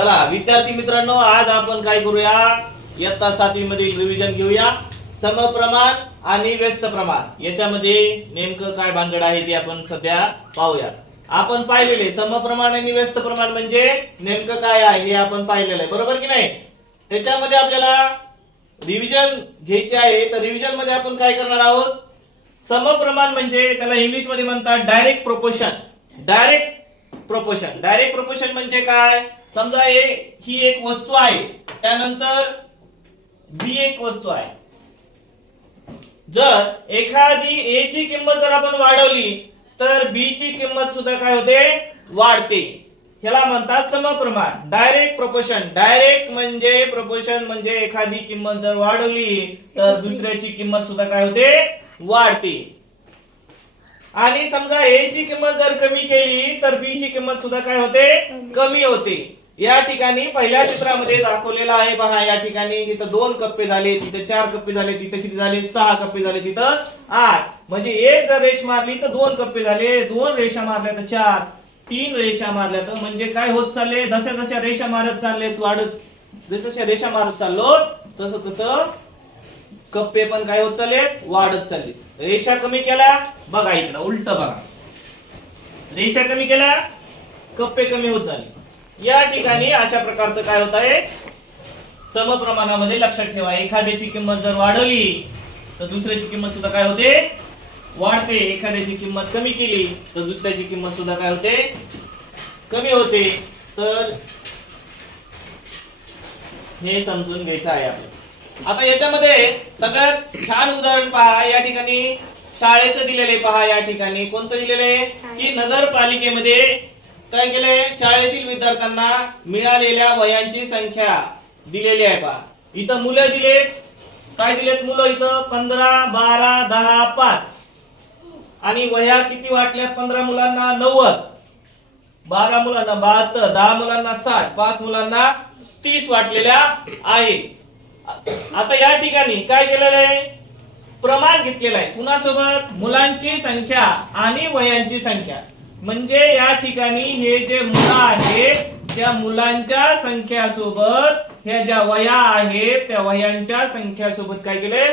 चला विद्यार्थी मित्रांनो, आज आपण काय करूया, इयत्ता 7वी मधील रिव्हिजन घेऊया. समप्रमाण आणि व्यस्त प्रमाण याच्यामध्ये नेमकं काय भानगड आहे ते आपण सध्या पाहूया. आपण पाहिलेले समप्रमाण आणि व्यस्त प्रमाण म्हणजे नेमकं काय आहे हे आपण पाहिलेलं आहे, बरोबर की नाही. त्याच्यामध्ये आपल्याला रिव्हिजन घ्यायचे आहे. तर रिव्हिजन मध्ये आपण काय करणार आहोत, समप्रमाण म्हणजे त्याला इंग्लिश मध्ये म्हणतात डायरेक्ट प्रोपोर्शन. डायरेक्ट प्रोपोर्शन म्हणजे काय, समजा ही एक वस्तू आहे, त्यानंतर बी एक वस्तू आहे. जर एखादी ए ची किंमत जर आपण वाढवली तर बी ची किंमत सुद्धा काय होते, वाढते. ह्याला म्हणतात समप्रमाण, डायरेक्ट प्रोपोर्शन. डायरेक्ट म्हणजे प्रोपोर्शन म्हणजे एखादी किंमत जर वाढवली तर दुसऱ्याची किंमत सुद्धा काय होते, वाढते. आणि समजा ए ची किंमत जर कमी केली तर बी ची किंमत सुद्धा काय होते, कमी होते. या ठिकाणी पहिल्या चित्रामध्ये दाखवलेला आहे पहा. या ठिकाणी इथं 2 कप्पे झाले, तिथे 4 कप्पे झाले, तिथे किती झाले, 6 कप्पे झाले, तिथं 8. म्हणजे एक जर रेष मारली तर 2 कप्पे झाले, 2 रेषा मारल्या तर 4, 3 रेषा मारल्या तर म्हणजे काय होत चालले, जशा जशा रेषा मारत चाललेत वाढत, जशा रेषा मारत चाललो तसं तसं कप्पे पण काय होत चाललेत, वाढत चालले. रेषा कमी केल्या, बघा इकडं उलट बघा, रेषा कमी केल्या कप्पे कमी होत चालले. या ठिकाणी अशा प्रकारचं काय होत आहे, समप्रमाणामध्ये लक्षात ठेवा, एखाद्याची किंमत जर वाढवली तर दुसऱ्याची किंमत सुद्धा काय होते, वाढते. एखाद्याची किंमत कमी केली तर दुसऱ्याची किंमत सुद्धा काय होते, कमी होते. तर हे समजून घ्यायचं आहे आपल्याला. आता याच्यामध्ये सगळ्यात छान उदाहरण पहा. या ठिकाणी शाळेचं दिलेले पहा. या ठिकाणी कोणतं दिलेले, की नगरपालिकेमध्ये काय केले, शाळेतील विद्यार्थ्यांना मिळालेल्या वयांची संख्या दिलेली आहे पहा. इथं मुलं दिलेत, काय दिलेत मुलं इथं, 15, 12, 10, 5. आणि वह्या किती वाटल्यात, 15 मुलांना 90, 12 मुलांना 72, 10 मुलांना 60, 5 मुलांना 30 वाटलेल्या आहेत. आता या ठिकाणी काय केलेलं आहे, प्रमाण घेतलेलं आहे. कुणासोबत, मुलांची संख्या आणि वयांची संख्या. म्हणजे या ठिकाणी हे जे मुलं आहेत त्या मुलांच्या संख्या सोबत ह्या ज्या वया आहेत त्या वयांच्या संख्या सोबत काय केले,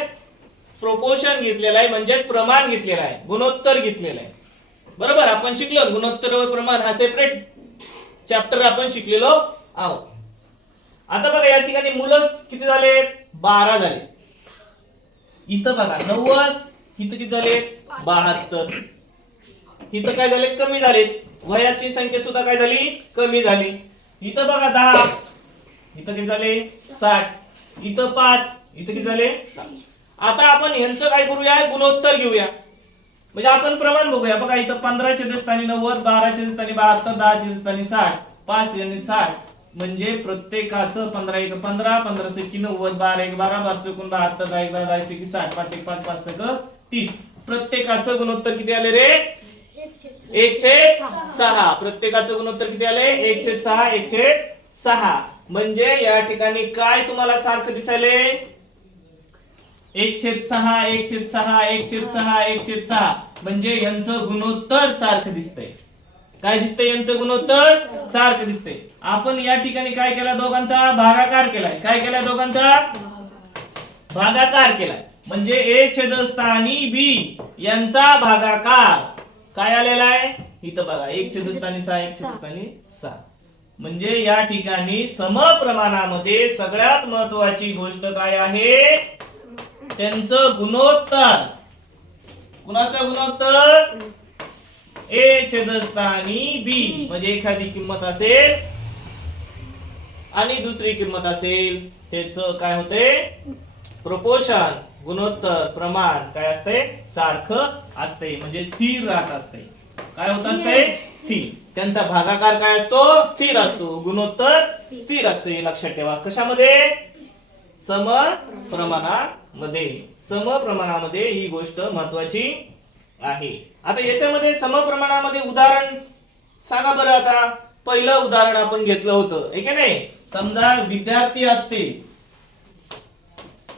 प्रोपोर्शन घेतलेलं आहे, म्हणजे प्रमाण घेतलेलं आहे, गुणोत्तर घेतलेलं आहे. बरोबर, आपण शिकलो गुणोत्तर व प्रमाण हा सेपरेट चॅप्टर आपण शिकलेलो आहोत. आता बघा या ठिकाणी मुलं किती झाले, 12 झाले. इथं बघा 90, इथं किती झाले, 72. इथं काय झाले, कमी झाले. वयाची संख्या सुद्धा काय झाली, कमी झाली. इथं बघा 10, इथं किती झाले, 60. इथं 5, इथं किती झाले. आता आपण यांचं काय करूया, गुणोत्तर घेऊया. म्हणजे आपण प्रमाण बघूया. बघा इथं 15 च्या स्थानी 90, 12 च्या स्थानी 72, 10 च्या स्थानी 60, 5 च्या 60. म्हणजे प्रत्येकाचं 15 1 15, 15 6 90, 12 1 12, 12 7 72, 10 1 10, 10 6 60, 5 1 5 5 6 30. प्रत्येकाचं गुणोत्तर किती आले रे, 1/6. प्रत्येकाचं गुणोत्तर किती आले, 1/6, 1/6. म्हणजे या ठिकाणी काय तुम्हाला सारखं दिसायले, 1/6, 1/6, 1/6, 1/6. म्हणजे यांचं गुणोत्तर सारखं दिसतंय. काय दिसतंय, यांचं गुणोत्तर सारखं दिसतंय. आपण या ठिकाणी काय केला, दोघांचा भागाकार केलाय. काय केलाय, दोघांचा भागाकार केलाय. म्हणजे ए छेदस्थानी बी यांचा भागाकार काय आलेला आहे, इथं बघा 1 छेदस्थानी 6, 1 छेदस्थानी 6. म्हणजे या ठिकाणी समप्रमाणामध्ये सगळ्यात महत्वाची गोष्ट काय आहे, त्यांचं गुणोत्तर. कुणाचं गुणोत्तर, ए छेदस्थानी बी. म्हणजे एखादी किंमत असेल आणि दुसरी किंमत असेल त्याचं काय होते, प्रोपोर्शन, गुणोत्तर, प्रमाण काय असते, सारखं असते. म्हणजे स्थिर राहत असते. काय होत असते, स्थिर. त्यांचा भागाकार काय असतो, स्थिर असतो. गुणोत्तर स्थिर असते. हे लक्षात ठेवा. कशामध्ये, समप्रमाणामध्ये. समप्रमाणामध्ये ही गोष्ट महत्वाची आहे. आता याच्यामध्ये समप्रमाणामध्ये उदाहरण सांगा बरं. आता पहिलं उदाहरण आपण घेतलं होतं, आहे की नाही. समजा विद्यार्थी असतील,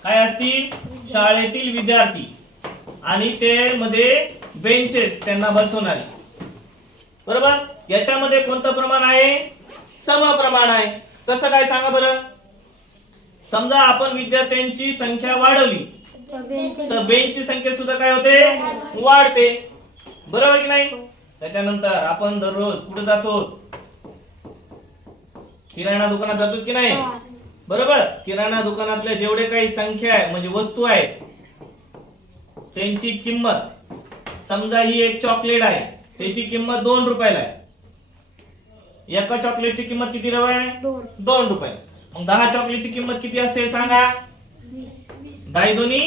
काय असतील, शाळेतील विद्यार्थी, आणि ते मध्ये बेंचेस त्यांना बसवणारे. बरोबर, याच्यामध्ये कोणतं प्रमाण आहे, समप्रमाण आहे. कसं काय सांगा बरं. समजा आपण विद्यार्थ्यांची संख्या वाढवली तर बेंचची संख्या सुद्धा काय होते, वाढते. बरोबर की नाही. त्याच्यानंतर आपण दररोज कुठे जातो, किराणा दुकानात जातो की नाही. बरोबर. किराणा दुकानातल्या जेवढे काही संख्या आहे म्हणजे वस्तू आहे त्यांची किंमत, समजा ही एक चॉकलेट आहे त्याची किंमत 2 रुपयाला आहे. एका चॉकलेटची किंमत किती रुपये, 2 रुपये. मग 10 चॉकलेटची किंमत किती असेल सांगा, 10 दोन्ही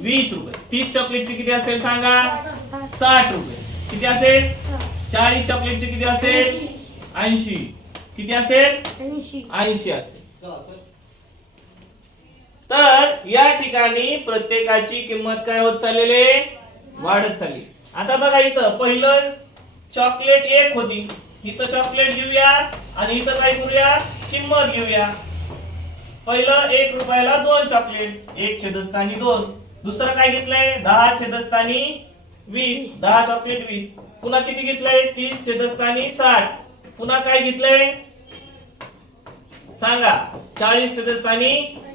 20 रुपये. 30 चॉकलेटची किती असेल सांगा, 60 रुपये. किती असेल, 40 चॉकलेटची किती असेल, 80. किती असेल, 80 असेल. तर या ठिकाणी प्रत्येकाची किंमत काय होत चाललेली, वाढत चालली. आता बघा इथं पहिलं चॉकलेट 1 होती, इथं चॉकलेट घेऊया आणि इथं काय करूया, किंमत घेऊया. पहिलं 1 रुपयाला 2 चॉकलेट, 1 छेदस्थानी 2. दुसरं काय घेतलंय, 10 छेदस्थानी 20, 10 चॉकलेट 20. पुन्हा किती घेतलंय, 30 छेदस्थानी 60. पुन्हा काय घेतलंय सांगा, 40 छेदस्थानी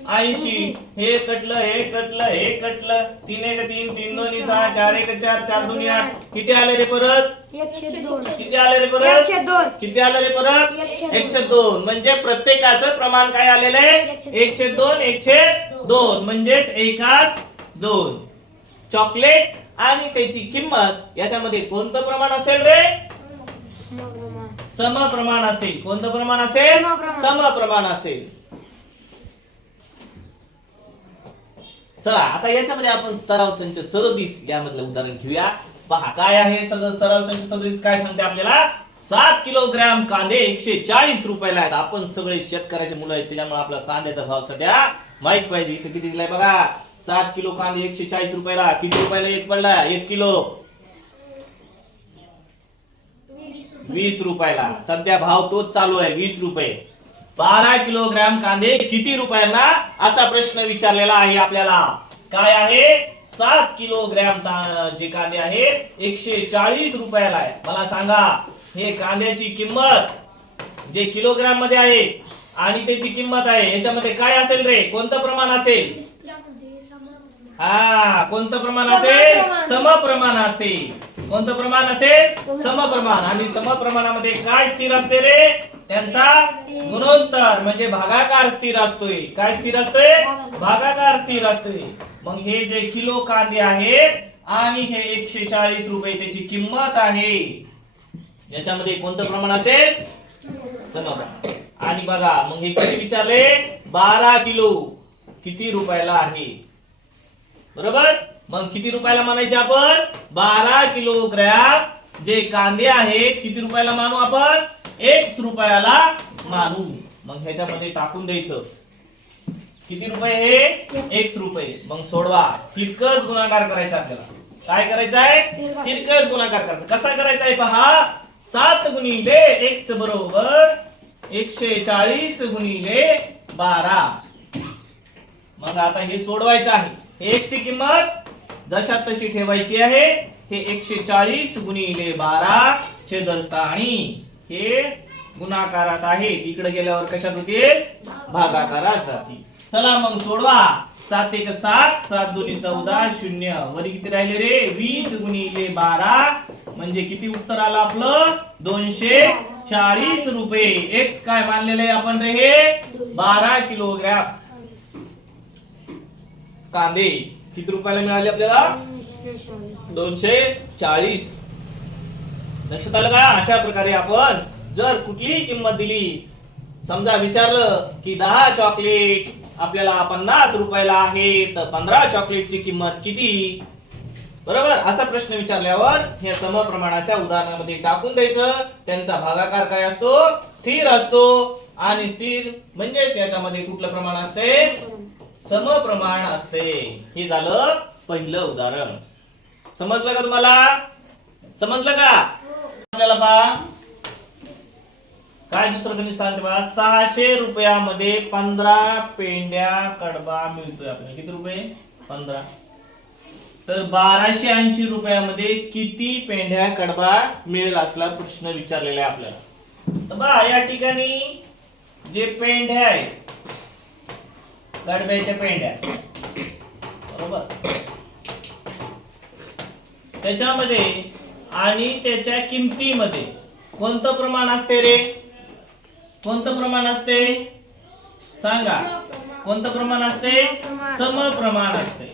80. हे कटलं, हे कटलं, हे कटलं. 3 1 3, 3 2 6, 4 1 4, 4 2 8. किती आले रे परत, 1/2. किती आले रे परत, 1/2. किती आले रे परत, 1/2. म्हणजे प्रत्येकाचं प्रमाण काय आलेलं आहे, 1/2, 1/2. म्हणजेच एकाच 2 चॉकलेट आणि त्याची किंमत याच्यामध्ये कोणतं प्रमाण असेल रे, समप्रमाण असेल. कोणतं प्रमाण असेल, समप्रमाण असेल. चला आता याच्यामध्ये आपण सराव संच 37 यामधलं उदाहरण घेऊया. पहा काय आहे सराव संच 37 काय सांगते आपल्याला. 7 किलोग्राम कांदे 140 रुपयाला आहेत. आपण सगळे शेतकऱ्याचे मुलं आहेत त्याच्यामुळे आपला कांद्याचा भाव सध्या माहित पाहिजे. इथे किती दिलाय बघा, 7 किलो कांदे 140 रुपयाला. किती रुपयाला एक पडला, 1 किलो 20 रुपयाला. सध्या भाव तोच चालू आहे 20 रुपये. 12 किलोग्राम कांदे किती रुपयांना, असा प्रश्न विचारलेला आहे आपल्याला. काय आहे, 7 किलोग्राम जे कांदे आहेत 140 रुपयाला आहे. मला सांगा हे कांद्याची किंमत जे किलोग्राम मध्ये आहे आणि त्याची किंमत आहे याच्यामध्ये काय असेल रे, कोणतं प्रमाण असेल, हा कोणतं प्रमाण असेल, समप्रमाण असेल. कोणतं प्रमाण असेल, समप्रमाण. आणि समप्रमाणामध्ये काय स्थिर असते रे, त्यांचा गुणोत्तर म्हणजे भागाकार स्थिर असतोय. काय स्थिर असतोय, भागाकार स्थिर असतोय. मग हे जे किलो कांदे आहेत आणि हे 140 रुपये त्याची किंमत आहे याच्यामध्ये कोणतं प्रमाण असेल, समप्रमाण. आणि बघा मग हे किती विचारले, 12 किलो किती रुपयाला आहे. बरोबर. मग किती रुपयाला मानायचे आपण, 12 किलोग्राम जे कांदे आहेत किती रुपयाला मानू आपण, 1 रुपयाला मानू. मग ह्याच्यामध्ये टाकून द्यायचं किती रुपये, हे 1 रुपये. मग सोडवा, तिरकस गुणाकार करायचा आपल्याला. काय करायचं आहे, तिरकस गुणाकार करायचा. कसा करायचा आहे पहा, 7 गुणिले x बरोबर 140 गुणिले 12. मग आता हे सोडवायचं आहे. हे x ची किंमत जशात तशी ठेवायची आहे. हे 140 गुणिले 12 छेदस्थानी हे गुणाकारात आहे. इकडे गेल्यावर कशात होते, भागाकारात जाते. चला मग सोडवा. 7 1 7, 7 2 14, 0. वरी किती राहिले रे, 20 गुणिले 12 म्हणजे किती उत्तर आलं आपलं, 240 रुपये. x काय मानलेलं आहे आपण रे, हे 12 किलोग्राम कांदे किती रुपयाला मिळाले आपल्याला, 240. लक्षात आलं का. अशा प्रकारे आपण जर कुठलीही किंमत दिली, समजा विचारलं की 10 चॉकलेट आपल्याला 50 रुपयाला आहे तर 15 चॉकलेटची किंमत किती, बरोबर. असा प्रश्न विचारल्यावर हे समप्रमाणाच्या उदाहरणामध्ये टाकून द्यायचं. त्यांचा भागाकार काय असतो, स्थिर असतो. आणि स्थिर म्हणजेच याच्यामध्ये कुठलं प्रमाण असते, समप्रमाण असते. हे झालं पहिलं उदाहरण. समजलं का तुम्हाला, समजलं का. आपल्याला पहा काय दुसरं गणित सांगते बघा. 600 रुपयामध्ये 15 पेंड्या कडबा मिळतोय आपल्याला. किती रुपये, 15. तर 1280 रुपयामध्ये किती पेंड्या कडबा मिळेल असला प्रश्न विचारलेला आहे आपल्याला. तर बघा या ठिकाणी जे पेंढ्या आहेत, कडब्याच्या पेंढ्या, बरोबर, त्याच्यामध्ये आणि त्याच्या किमतीमध्ये कोणतं प्रमाण असते रे? कोणतं प्रमाण असते सांगा? कोणतं प्रमाण असते? समप्रमाण असते.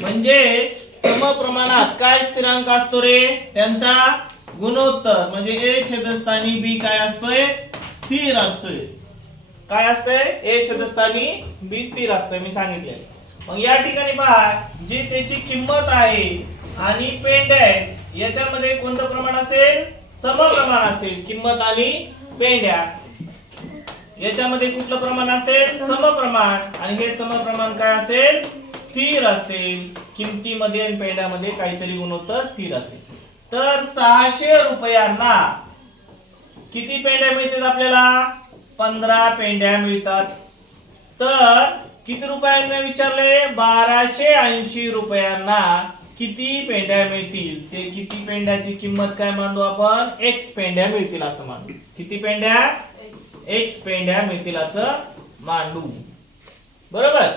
म्हणजे समप्रमाणात काय स्थिरांक असतो रे? त्यांचा गुणोत्तर म्हणजे a छेदस्थानी b काय असतोय? स्थिर असतोय. काय असतंय? a छेदस्थानी b स्थिर असतोय, मी सांगितले. मग या ठिकाणी पहा, जी त्याची किंमत आहे आणि पेंढ्या आहेत याच्यामध्ये कोणतं प्रमाण असेल? समप्रमाण असेल. किंमत आणि पेंढ्या याच्यामध्ये कुठलं प्रमाण असेल? समप्रमाण. आणि हे समप्रमाण काय असेल? स्थिर असेल. किमतीमध्ये आणि पेंढ्यामध्ये काहीतरी गुणोत्तर स्थिर असेल. तर 600 रुपयांना किती पेंढ्या मिळतात आपल्याला? 15 पेंढ्या मिळतात. तर किती रुपयांना विचारले? 1280 रुपयांना किती पेंढ्या मिळतील? ते किती पेंढ्याची किंमत काय मांडू आपण? x पेंढ्या मिळतील असं मांडू. किती पेंढ्या? x पेंढ्या मिळतील असं मांडू. बरोबर.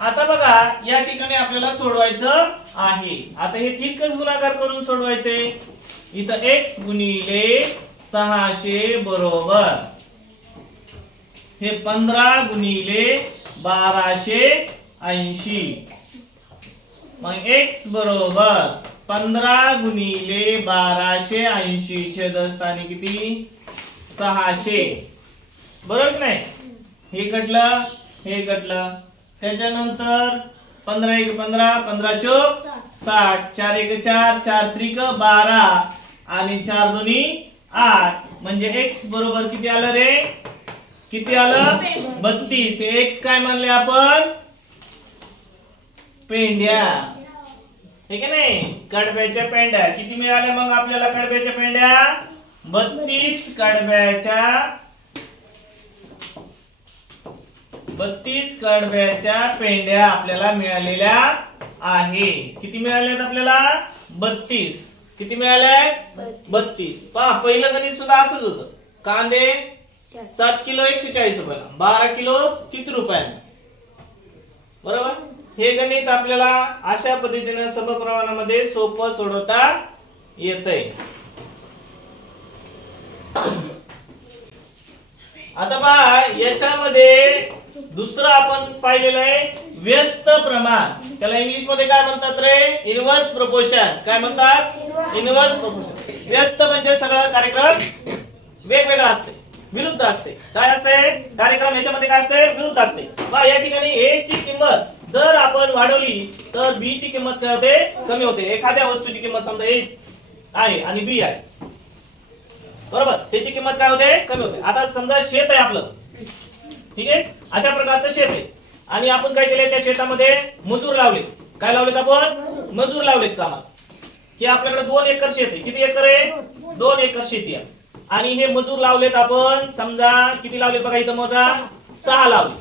आता बघा या ठिकाणी आपल्याला सोडवायचं आहे. आता हे तिरकस गुणाकार करून सोडवायचे. इथं x गुणिले 600 बरोबर हे 15 गुणिले 1280. मग x बरोबर 15 गुणिले 1280 छेदस्थानी किती? 600. बरोबर नाही? हे कटलं, हे कटलं. त्याच्यानंतर 15 1 15, 15 चौक 60, 4 1 4, 4 त्रिक 12 आणि 4 दोन्ही 8. म्हणजे x बरोबर किती आलं रे? किती आलं? 32. हे x काय मानले आपण? पेंढ्या. ठीक आहे नाही? कडब्याच्या पेंढ्या किती मिळाल्या मग आपल्याला? कडब्याच्या पेंढ्या 32 कडब्याच्या पेंढ्या आपल्याला मिळालेल्या आहे. किती मिळाल्यात आपल्याला? 32. किती मिळाल्यात? 32. पहा पहिलं गणित सुद्धा असंच होतं. कांदे 7 किलो 140 रुपयाला, 12 किलो किती रुपयाने? बरोबर. हे गणित आपल्याला अशा पद्धतीने समप्रमाणामध्ये सोपं सोडवता येतंय. आता पहा याच्यामध्ये दुसरं आपण पाहिलेलं आहे व्यस्त प्रमाण. त्याला इंग्लिश मध्ये काय म्हणतात रे? Inverse proportion. काय म्हणतात? Inverse proportion. व्यस्त म्हणजे सगळं कार्यक्रम वेगवेगळा असते, विरुद्ध असते. काय असते? कार्यक्रम याच्यामध्ये काय असते? विरुद्ध असते. पहा या ठिकाणी a ची किंमत जर आपण वाढवली तर b ची किंमत काय होते? कमी होते. एखाद्या वस्तूची किंमत समजा a आहे आणि b आहे, बरोबर, त्याची किंमत काय होते? कमी होते. आता समजा शेत आहे आपलं, ठीक आहे, अशा प्रकारचं शेत आहे आणि आपण काय केले? त्या शेतामध्ये मजूर लावले. काय लावलेत आपण? मजूर लावलेत कामाला. की आपल्याकडे 2 एकर शेत आहे. किती एकर आहे? 2 एकर शेती आहे. आणि हे मजूर लावलेत आपण समजा किती लावलेत बघा इथं मोजा, 6 लावले.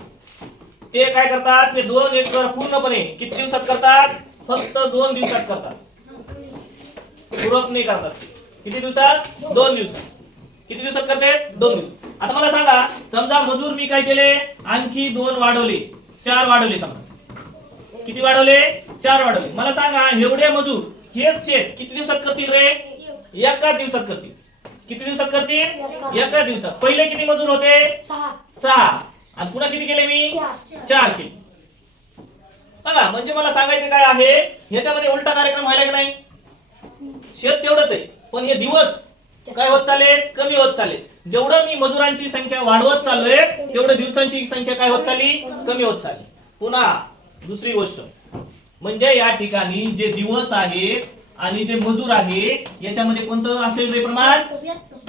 ते काय करतात? ते 2 एकर पूर्णपणे किती दिवसात करतात? फक्त 2 दिवसात करतात. पूरक नाही करतात. किती दिवसात? 2 दिवसात. किती दिवसात करते? 2 दिवस. आता मला सांगा, समजा मजूर मी काय केले? आणखी 2 वाढवले, 4 वाढवले. समजा किती वाढवले? 4 वाढवले. मला सांगा एवढे मजूर हेच शेत किती दिवसात करतील रे? एका दिवसात करतील. किती दिवसात करतील? एका दिवसात. पहिले किती मजूर होते? 6. आणि पुन्हा किती केले मी? 4 केले. बघा म्हणजे मला सांगायचं काय आहे, याच्यामध्ये उलटा कार्यक्रम व्हायला की नाही? शेत तेवढंच आहे पण हे दिवस काय होत चालले? कमी होत चालले. जेवढं मी मजुरांची संख्या वाढवत चाललोय तेवढं दिवसांची संख्या काय होत चालली? कमी होत चालली. पुन्हा दुसरी गोष्ट म्हणजे या ठिकाणी जे दिवस आहेत आणि जे मजूर आहे याच्यामध्ये कोणतं असेल रे प्रमाण?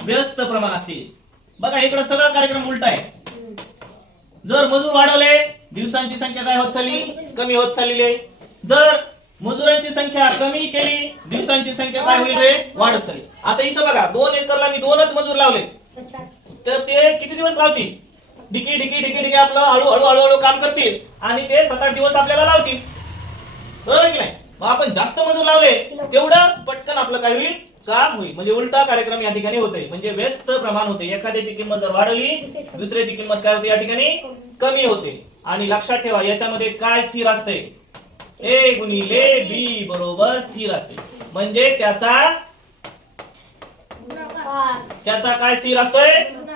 व्यस्त प्रमाण असते. बघा इकडे सगळा कार्यक्रम उलटा आहे. जर मजूर वाढवले दिवसांची संख्या काय होत चालली? कमी होत चालली आहे. जर मजुरांची संख्या कमी केली दिवसांची संख्या काय होईल रे? वाढत चालली. आता इथं बघा 2 एकरला मी 2च मजूर लावले तर ते किती दिवस लावतील? डिकी डिकी डिकी डिकी आपलं हळूहळू काम करतील आणि ते 7-8 दिवस आपल्याला लावतील. बरोबर की नाही? मग आपण जास्त मजूर लावले तेवढं पटकन आपलं काय होईल? काम होईल. म्हणजे उलटा कार्यक्रम या ठिकाणी होते. म्हणजे व्यस्त प्रमाण होते. एखाद्याची किंमत जर वाढवली दुसऱ्याची किंमत काय होते या ठिकाणी कमी होते. आणि लक्षात ठेवा याच्यामध्ये काय स्थिर असते, ए गुणिले बी बरोबर स्थिर असते. म्हणजे त्याचा काय स्थिर असतोय,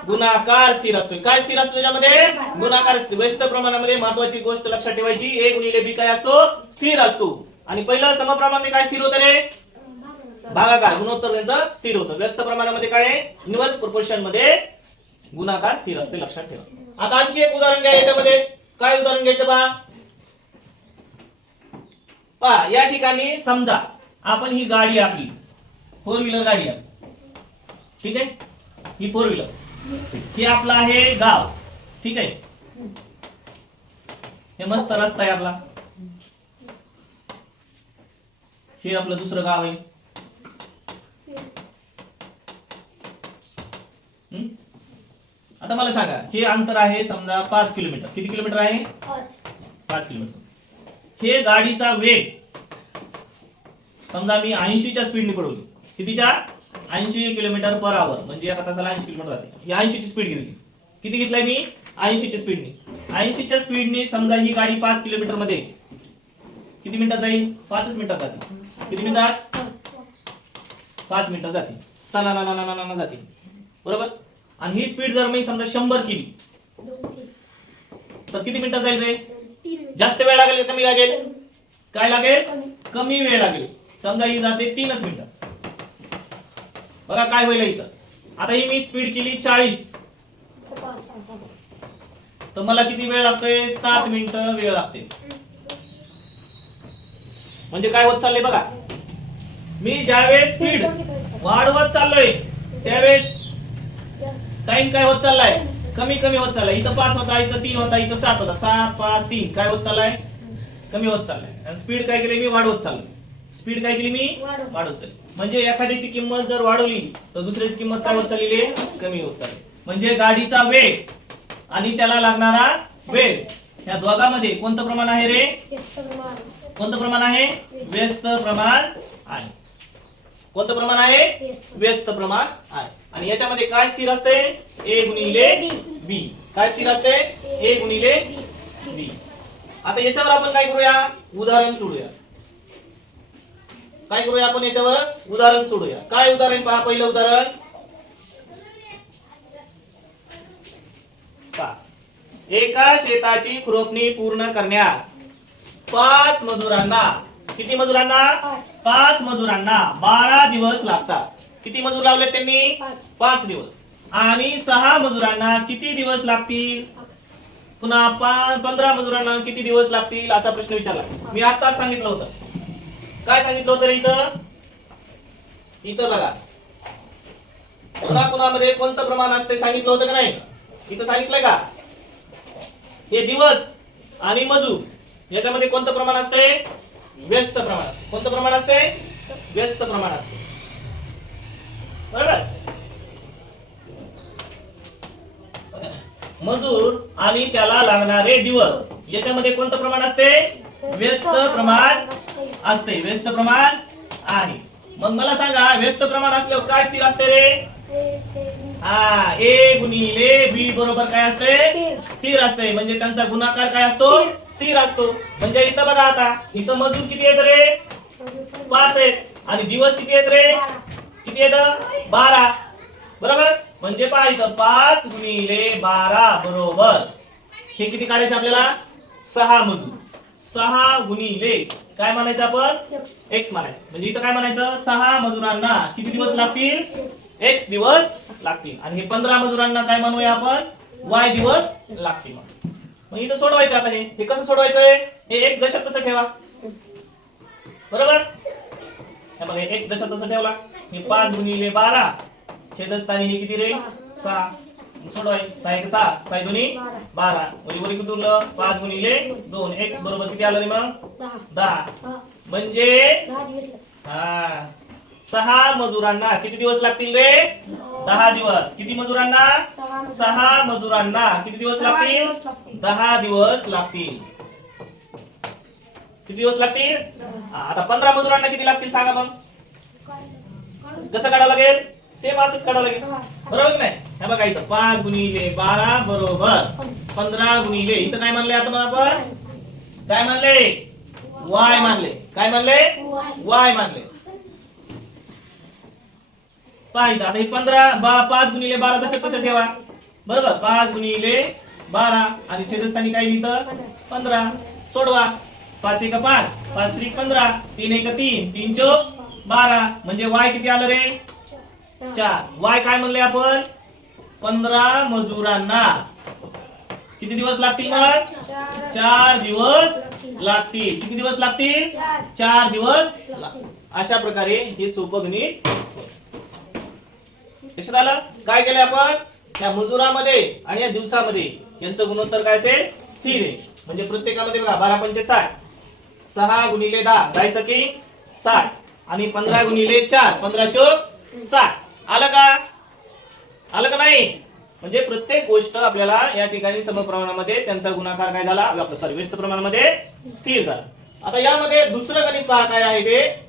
गुणाकार स्थिर असतोय. काय स्थिर असतो त्याच्यामध्ये, गुणाकार. व्यस्त प्रमाणामध्ये महत्वाची गोष्ट लक्षात ठेवायची, ए गुणिले बी काय असतो, स्थिर असतो. आणि पहिलं समप्रमाणामध्ये काय स्थिर होतं रे, भागाकार. गुणोत्तर त्यांचं स्थिर होतं. व्यस्त प्रमाणामध्ये काय आहे, इन्व्हर्स प्रोपोर्शन मध्ये गुणाकार स्थिर असते. लक्षात ठेवा. आता आणखी एक उदाहरण घ्या याच्यामध्ये. काय उदाहरण घ्यायचं पहा. या ठिकाणी समजा आपण ही गाडी आपली 4 व्हीलर गाडी आहे, ठीक आहे. ही 4 व्हीलर, हे आपलं आहे गाव, ठीक आहे. हे मस्त रस्ता आहे आपला, हे आपलं दुसरं गाव आहे. आता मला सांगा, हे अंतर आहे समजा 5 किलोमीटर. किती किलोमीटर आहे, 5 किलोमीटर. हे गाडीचा वेग समजा मी 80 च्या स्पीडने पळवली. कितीच्या, 80 किलोमीटर पर आवर. म्हणजे एका तासाला 80 किलोमीटर जाते. ही 80 ची स्पीड घेतली. किती घेतलाय मी, 80 च्या स्पीडने. 80 च्या स्पीडने समजा ही गाडी 5 किलोमीटर मध्ये किती मिनिटात जाईल, 5 मिनिटात जाते. किती मिनिटात, 5 मिनिटात जाते. सना जाते, बरोबर. आणि ही स्पीड जर मी समजा 100 केली तर किती मिनिटात जाईल रे, जास्त वेळ लागेल कमी लागेल, काय लागेल, कमी वेळ लागेल. समजा ही जाते 3च मिनिटात. बघा काय होईल इथं. आता ही मी स्पीड केली 40, तर मला किती वेळ लागतोय, 7 मिनिटं वेळ लागते. म्हणजे काय होत चाललंय बघा, मी ज्यावेळेस स्पीड वाढवत चाललोय त्यावेळेस टाइम काय होत चाललाय, कमी कमी होत चाललाय. इथं 5 होता, इथं 3 होता, इथं 7 होता. 7, 5, 3 काय होत चाललाय, कमी होत चाललाय. आणि स्पीड काय केली मी, वाढवत चाललोय. स्पीड काय केली मी, वाढवत चालली. म्हणजे एखाद्याची किंमत जर वाढवली तर दुसऱ्याची किंमत काय होत चाललेली आहे, कमी होत चालली. म्हणजे गाडीचा वेग आणि त्याला लागणारा वेळ या दोघांमध्ये कोणतं प्रमाण आहे रे, कोणतं प्रमाण आहे, व्यस्त प्रमाण आहे. कोणतं प्रमाण आहे, व्यस्त प्रमाण आहे. आणि याच्यामध्ये काय स्थिर असते, ए गुणिले बी. काय स्थिर असते, ए गुणिले बी. आता याच्यावर आपण काय करूया, उदाहरण सोडूया. काय करूया आपण याच्यावर, उदाहरण सोडूया. काय उदाहरण पहा, पहिलं उदाहरण पहा. एका शेताची खुरपणी पूर्ण करण्यास 5 मजुरांना, किती मजुरांना, 5 मजुरांना 12 दिवस लागतात. किती मजूर लावले त्यांनी, 5 दिवस. आणि 6 मजुरांना किती दिवस लागतील, पुन्हा 15 मजुरांना किती दिवस लागतील, असा प्रश्न विचारला. मी आताच सांगितलं होतं. काय सांगितलं होतं रे इथं, इथं बघा पुन्हा कोणतं प्रमाण असते सांगितलं होतं का नाही, इथं सांगितलंय का. हे दिवस आणि मजूर याच्यामध्ये कोणतं प्रमाण असते, व्यस्त प्रमाण. कोणतं प्रमाण असते, व्यस्त प्रमाण असते, बरोबर. मजूर आणि त्याला लागणारे दिवस याच्यामध्ये कोणतं प्रमाण असते, व्यस्त प्रमाण असते, व्यस्त प्रमाण आहे. मग मला सांगा व्यस्त प्रमाण असल्यावर काय स्थिर असते रे, हा, ए गुणिले बी बरोबर काय असते, स्थिर असते. म्हणजे त्यांचा गुणाकार काय असतो, स्थिर असतो. म्हणजे इथं बघा, आता इथं मजूर किती आहेत रे, 5 आहेत. आणि दिवस किती आहेत रे, किती आहेत, 12, बरोबर. म्हणजे पहा इथं 5 गुणिले 12 बरोबर हे किती काढायचं आपल्याला, 6 मजूर. 6 गुणिले काय म्हणायचं आपण, एक्स म्हणायचं. म्हणजे इथं काय म्हणायचं, 6 मजुरांना किती दिवस लागतील, एक्स दिवस लागतील. आणि हे 15 मजुरांना काय म्हणूया आपण, वाय दिवस लागतील. मग इथं सोडवायचं. आता हे कसं सोडवायचंय, हे एक्स जशात तसं ठेवा, बरोबर. हे एक्स जशात तसं ठेवला. हे 5 गुणिले 12 छेदस्थानी हे किती रे, 6. सोडवाय 6 1 6, 6 2 12. वरी किती उरलं, 5 गुणिले 2. एक्स बरोबर किती आलं रे मग, 10. म्हणजे 6 मजुरांना किती दिवस लागतील रे, 10 दिवस. किती मजुरांना, 6 मजुरांना किती दिवस लागतील, 10 दिवस लागतील. किती दिवस लागतील. आता 15 मजुरांना किती लागतील सांगा मग, कसं काढावं लागेल? सेम असंच काढावं लागेल, बरोबर की नाही? हे बघा इथं 5 गुणिले 12 बरोबर 15 गुणिले, इथं काय मानले आता मग आपण? काय मानले? y मानले. काय मानले? y मानले. पाहिजे आता हे 5 गुणिले 12 तसं ठेवा, बरोबर? 5 गुणिले 12 आणि छेदस्थानी काय लिहितं? 15. सोडवा. 5 1 5, 5 3 15, 3 1 3, 3 चौक 12. म्हणजे y किती आलं रे? 4. y काय म्हणले आपण? 15 मजुरांना किती दिवस लागतील मग? 4 दिवस लागतील. किती दिवस लागतील? 4 दिवस. अशा प्रकारे हे सोपं गणित. लक्षात आलं? काय केलं आपण? त्या मजुरामध्ये आणि या दिवसामध्ये यांचं गुणोत्तर काय असेल? स्थिर आहे. म्हणजे प्रत्येकामध्ये बघा 12 पंचे 60, 6 गुणिले 10 10 सकी 60 आणि 15 गुणिले 4 15 चौक 60. आलं का? आलं का नाही? म्हणजे प्रत्येक गोष्ट आपल्याला या ठिकाणी समप्रमाणामध्ये त्यांचा गुणाकार काय झाला? आपलं सॉरी व्यस्त प्रमाणामध्ये स्थिर झाला. आता यामध्ये दुसरं गणित पहा काय आहे ते.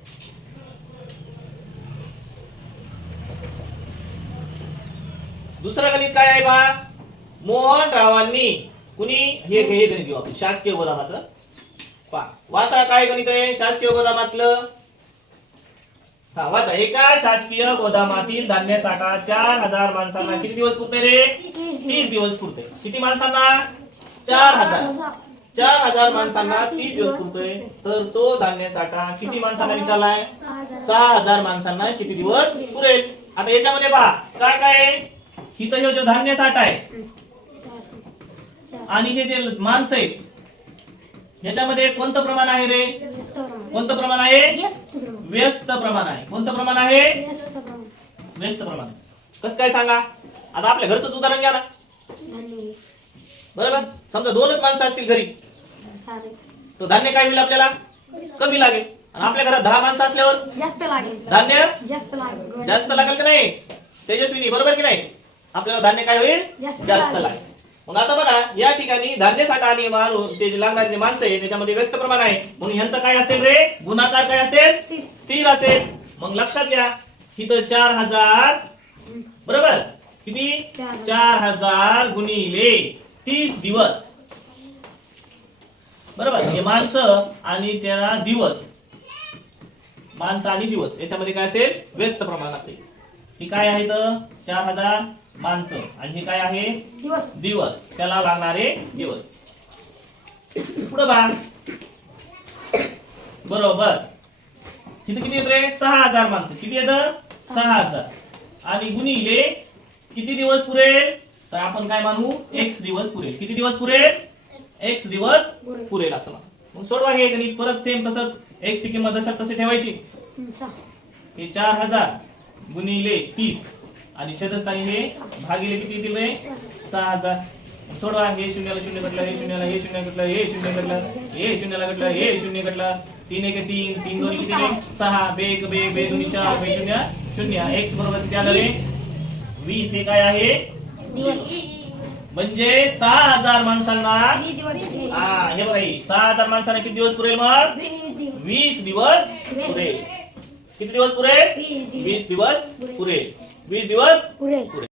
दुसरं गणित काय आहे पहा. मोहन रावांनी कुणी हे गणित घेऊ आपण शासकीय गोदामाचं. पहा वाचा काय गणित आहे शासकीय गोदामातलं. हा वाचा. एका शासकीय गोदामातील धान्य साठा 4000 माणसांना किती दिवस पुरते रे? 30 दिवस पुरते. किती माणसांना? 4000. 4000 माणसांना 30 दिवस पुरतोय. तर तो धान्य साठा किती माणसांना विचारलाय? 6000 माणसांना किती दिवस पुरेल. आता याच्यामध्ये पहा काय काय आहे. इथं हे जो धान्य साठा आहे आणि हे जे माणसं आहेत ह्याच्यामध्ये कोणतं प्रमाण आहे रे? कोणतं प्रमाण आहे? व्यस्त प्रमाण आहे. कोणतं प्रमाण आहे? व्यस्त प्रमाण. कसं काय सांगा? आता आपल्या घरचंच उदाहरण घ्या ना, बरोबर? समजा 2च माणसं असतील घरी, तर धान्य काय होईल आपल्याला? कमी लागेल. आणि आपल्या घरात 10 माणसं असल्यावर जास्त लागेल. धान्य जास्त लागेल. जास्त लागेल की नाही तेजस्विनी? बरोबर की नाही? आपल्याला धान्य काय होईल? जास्त लागेल. मग आता बघा या ठिकाणी धान्य साठा आणि ते जे लागणारे जे माणसं आहे त्याच्यामध्ये व्यस्त प्रमाण आहे. म्हणून यांचं काय असेल रे? गुणाकार काय असेल? स्थिर असेल. मग लक्षात घ्या इथं 4000 बरोबर किती? 4000 गुणिले 30 दिवस, बरोबर? हे माणसं आणि त्याला दिवस, माणसं आणि दिवस याच्यामध्ये काय असेल? व्यस्त प्रमाण असेल. ही काय आहे तर 4000 माणसं आणि हे काय आहे? दिवस. त्याला लागणारे दिवस. पुढे बघा बरोबर किती किती येत रे? 6000 माणसं. किती येत? 6000 आणि गुणिले किती दिवस पुरेल? तर आपण काय मानू? x दिवस पुरेल. किती दिवस पुरेल? x दिवस पुरेल असं म्हणू. मग सोडवा हे गणित परत सेम तसंच. x ची किंमत तशी ठेवायची. हे 4000 गुणिले 30 आणि छेदस्थानी हे भागिले किती येतील रे? 6000. सोडवा. हे शून्याला शून्य घटलं, हे शून्याला हे शून्य घटलं, हे शून्य घटलं, हे शून्याला घटलं, हे शून्य घटलं. 3 1 3, 3 2 किती रे? 6. बे 1 बे, बे 2 4, बे 0 0. x बरोबर किती आलं रे? 20. हे काय आहे? म्हणजे 6000 माणसांना हे बघा 6000 माणसांना किती दिवस पुरेल मग? 20 दिवस पुरेल. किती दिवस पुरेल? 20 दिवस पुरेल. 20 दिवस पुरेल.